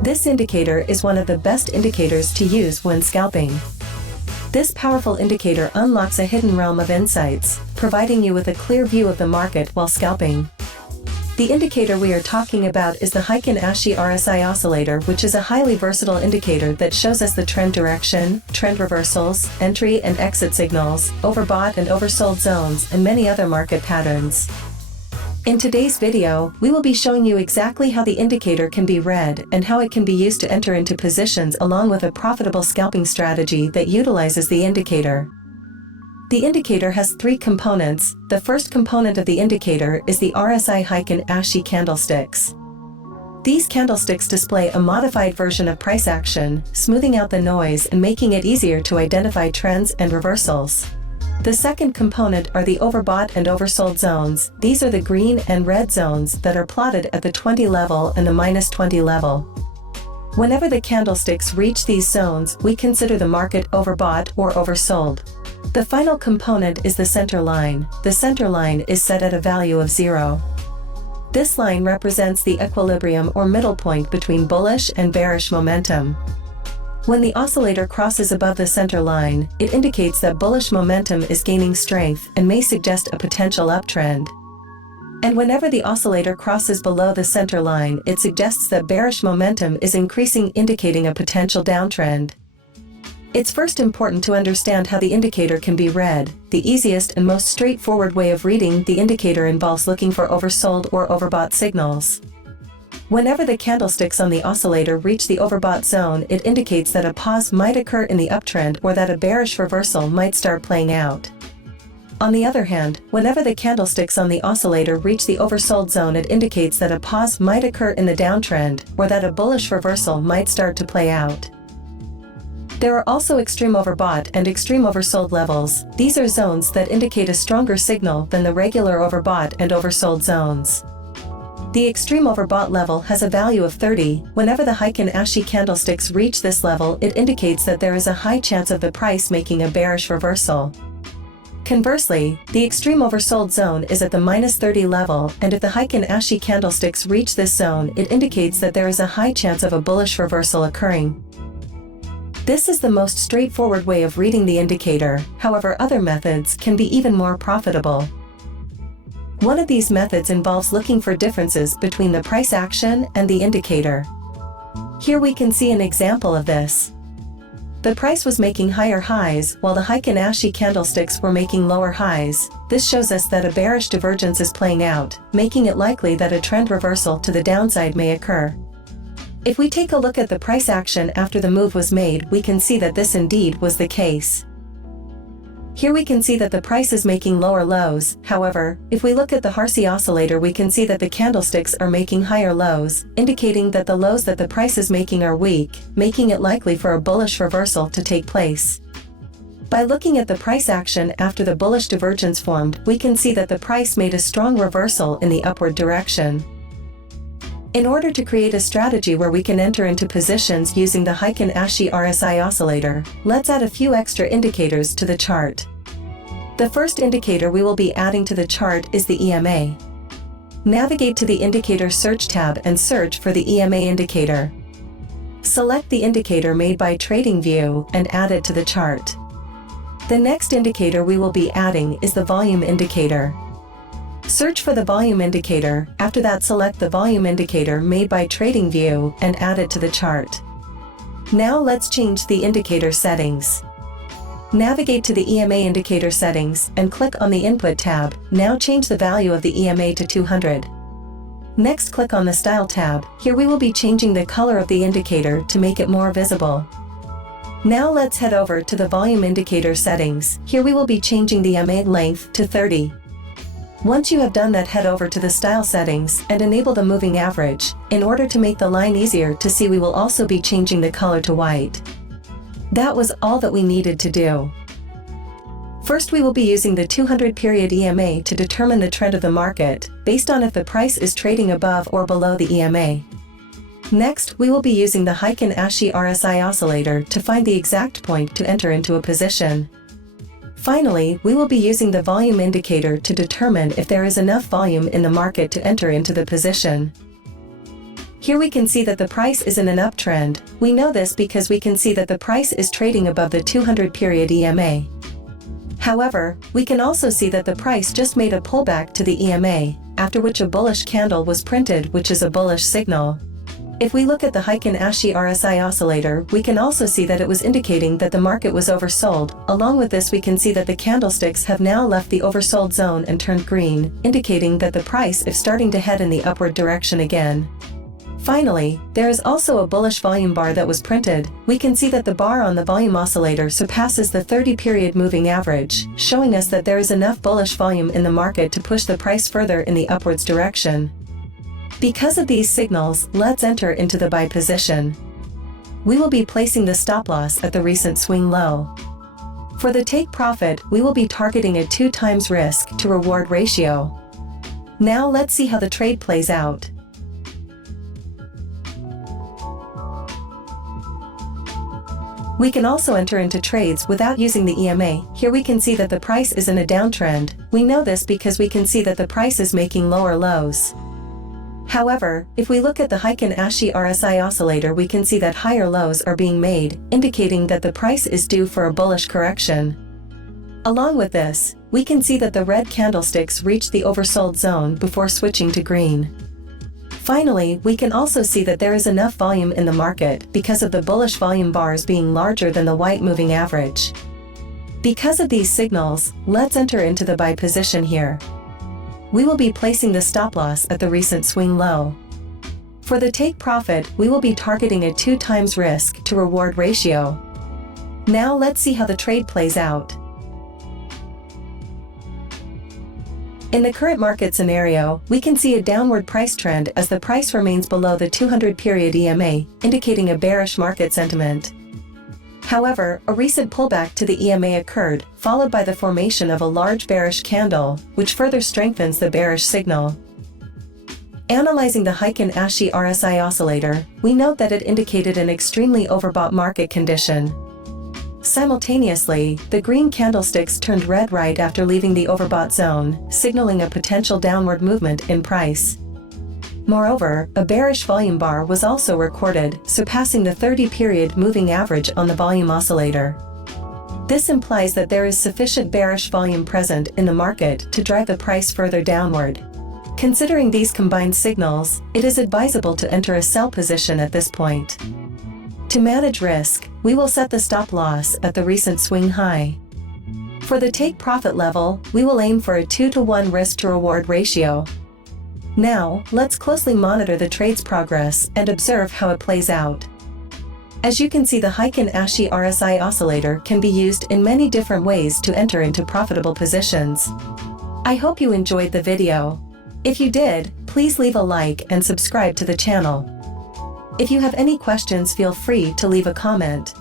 This indicator is one of the best indicators to use when scalping. This powerful indicator unlocks a hidden realm of insights, providing you with a clear view of the market while scalping. The indicator we are talking about is the Heikin Ashi RSI oscillator, which is a highly versatile indicator that shows us the trend direction, trend reversals, entry and exit signals, overbought and oversold zones, and many other market patterns. In today's video, we will be showing you exactly how the indicator can be read and how it can be used to enter into positions, along with a profitable scalping strategy that utilizes the indicator. The indicator has three components. The first component of the indicator is the RSI Heikin Ashi candlesticks. These candlesticks display a modified version of price action, smoothing out the noise and making it easier to identify trends and reversals. The second component are the overbought and oversold zones. These are the green and red zones that are plotted at the 20 level and the -20 level. Whenever the candlesticks reach these zones, we consider the market overbought or oversold. The final component is the center line. The center line is set at a value of 0. This line represents the equilibrium or middle point between bullish and bearish momentum. When the oscillator crosses above the center line, it indicates that bullish momentum is gaining strength and may suggest a potential uptrend. And whenever the oscillator crosses below the center line, it suggests that bearish momentum is increasing, indicating a potential downtrend. It's first important to understand how the indicator can be read. The easiest and most straightforward way of reading the indicator involves looking for oversold or overbought signals. Whenever the candlesticks on the oscillator reach the overbought zone, it indicates that a pause might occur in the uptrend or that a bearish reversal might start playing out. On the other hand, whenever the candlesticks on the oscillator reach the oversold zone, it indicates that a pause might occur in the downtrend or that a bullish reversal might start to play out. There are also extreme overbought and extreme oversold levels. These are zones that indicate a stronger signal than the regular overbought and oversold zones. The extreme overbought level has a value of 30. Whenever the Heikin Ashi candlesticks reach this level, it indicates that there is a high chance of the price making a bearish reversal. Conversely, the extreme oversold zone is at the -30 level, and if the Heikin Ashi candlesticks reach this zone, it indicates that there is a high chance of a bullish reversal occurring. This is the most straightforward way of reading the indicator. However, other methods can be even more profitable. One of these methods involves looking for differences between the price action and the indicator. Here we can see an example of this. The price was making higher highs while the Heikin Ashi candlesticks were making lower highs. This shows us that a bearish divergence is playing out, making it likely that a trend reversal to the downside may occur. If we take a look at the price action after the move was made, we can see that this indeed was the case. Here we can see that the price is making lower lows. However, if we look at the RSI oscillator, we can see that the candlesticks are making higher lows, indicating that the lows that the price is making are weak, making it likely for a bullish reversal to take place. By looking at the price action after the bullish divergence formed, we can see that the price made a strong reversal in the upward direction. In order to create a strategy where we can enter into positions using the Heikin Ashi RSI oscillator, let's add a few extra indicators to the chart. The first indicator we will be adding to the chart is the EMA. Navigate to the Indicator Search tab and search for the EMA indicator. Select the indicator made by TradingView and add it to the chart. The next indicator we will be adding is the volume indicator. Search for the volume indicator. After that, select the volume indicator made by TradingView and add it to the chart. Now let's change the indicator settings. Navigate to the EMA indicator settings and click on the Input tab. Now change the value of the EMA to 200. Next, click on the Style tab. Here we will be changing the color of the indicator to make it more visible. Now let's head over to the volume indicator settings. Here we will be changing the EMA length to 30. Once you have done that, head over to the Style settings and enable the moving average. In order to make the line easier to see, we will also be changing the color to white. That was all that we needed to do. First, we will be using the 200 period EMA to determine the trend of the market, based on if the price is trading above or below the EMA. Next, we will be using the Heikin Ashi RSI oscillator to find the exact point to enter into a position. Finally, we will be using the volume indicator to determine if there is enough volume in the market to enter into the position. Here we can see that the price is in an uptrend. We know this because we can see that the price is trading above the 200-period EMA. However, we can also see that the price just made a pullback to the EMA, after which a bullish candle was printed, which is a bullish signal. If we look at the Heikin Ashi RSI oscillator, we can also see that it was indicating that the market was oversold. Along with this, we can see that the candlesticks have now left the oversold zone and turned green, indicating that the price is starting to head in the upward direction again. Finally, there is also a bullish volume bar that was printed. We can see that the bar on the volume oscillator surpasses the 30-period moving average, showing us that there is enough bullish volume in the market to push the price further in the upwards direction. Because of these signals, let's enter into the buy position. We will be placing the stop loss at the recent swing low. For the take profit, we will be targeting a 2 times risk to reward ratio. Now let's see how the trade plays out. We can also enter into trades without using the EMA. Here we can see that the price is in a downtrend. We know this because we can see that the price is making lower lows. However, if we look at the Heikin Ashi RSI oscillator, we can see that higher lows are being made, indicating that the price is due for a bullish correction. Along with this, we can see that the red candlesticks reached the oversold zone before switching to green. Finally, we can also see that there is enough volume in the market because of the bullish volume bars being larger than the white moving average. Because of these signals, let's enter into the buy position here. We will be placing the stop loss at the recent swing low. For the take profit, we will be targeting a 2 times risk to reward ratio. Now let's see how the trade plays out. In the current market scenario, we can see a downward price trend as the price remains below the 200-period EMA, indicating a bearish market sentiment. However, a recent pullback to the EMA occurred, followed by the formation of a large bearish candle, which further strengthens the bearish signal. Analyzing the Heikin Ashi RSI oscillator, we note that it indicated an extremely overbought market condition. Simultaneously, the green candlesticks turned red right after leaving the overbought zone, signaling a potential downward movement in price. Moreover, a bearish volume bar was also recorded, surpassing the 30-period moving average on the volume oscillator. This implies that there is sufficient bearish volume present in the market to drive the price further downward. Considering these combined signals, it is advisable to enter a sell position at this point. To manage risk, we will set the stop loss at the recent swing high. For the take profit level, we will aim for a 2-to-1 risk to reward ratio. Now, let's closely monitor the trade's progress and observe how it plays out. As you can see, the Heikin Ashi RSI oscillator can be used in many different ways to enter into profitable positions. I hope you enjoyed the video. If you did, please leave a like and subscribe to the channel. If you have any questions, feel free to leave a comment.